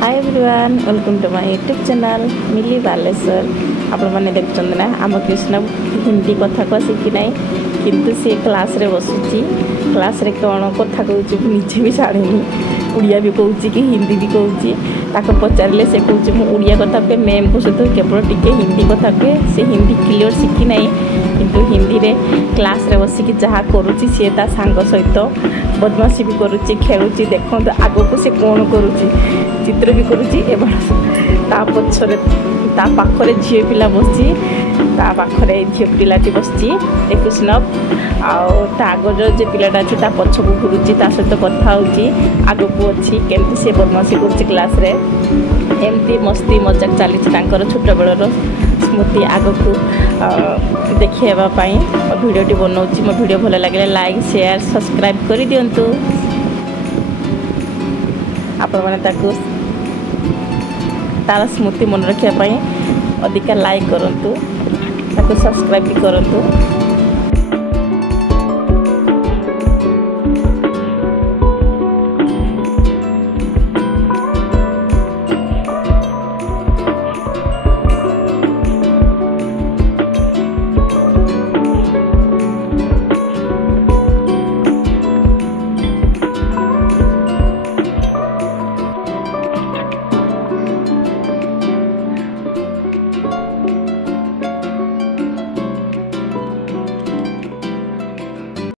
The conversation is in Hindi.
Hi everyone welcome to my YouTube channel Mili Baleshwar आपण मैंने देखते ना आम कृष्ण हिंदी कथा को शिखी ना किंतु सी क्लास रे बसुची क्लास रे कौन कथा कहूँ निजे भी जानी उड़िया भी कहूँ कि हिंदी भी कहूँ पचारे से कहूँ मुझे उड़िया कथा कहे मैम को सहित केवल टिके हिंदी कथा कहे से हिंदी क्लियर शिखी ना किंतु हिंदी रे क्लास रे बसिकी जहाँ करुच्ची सी ता सांग सहित बदमाशी भी करुच्ची खेलुची देखो आग को सी कौन करुच्ची चित्र भी करुच्ची एवं ता पछरे ता पाखरे झील पिला बसची ता पाखरे झील पिलाटी बसची कृष्ण आगर जो पिलाटा अच्छी पछक घुरुची ता सहित कथा होची आग को अच्छी केमती से बदमाशी करुच्ची क्लास रे एमती मस्ती मजाक चली छोट बेलर स्मृति आग को देखाई भिडियोटी बनाऊँगी मो भिडियो भल लगे लाइक शेयर सब्सक्राइब कर दिंतु आपण मैंने तार स्मृति मन रखापी अधिका लाइक करूँ सब्सक्राइब भी करूँ।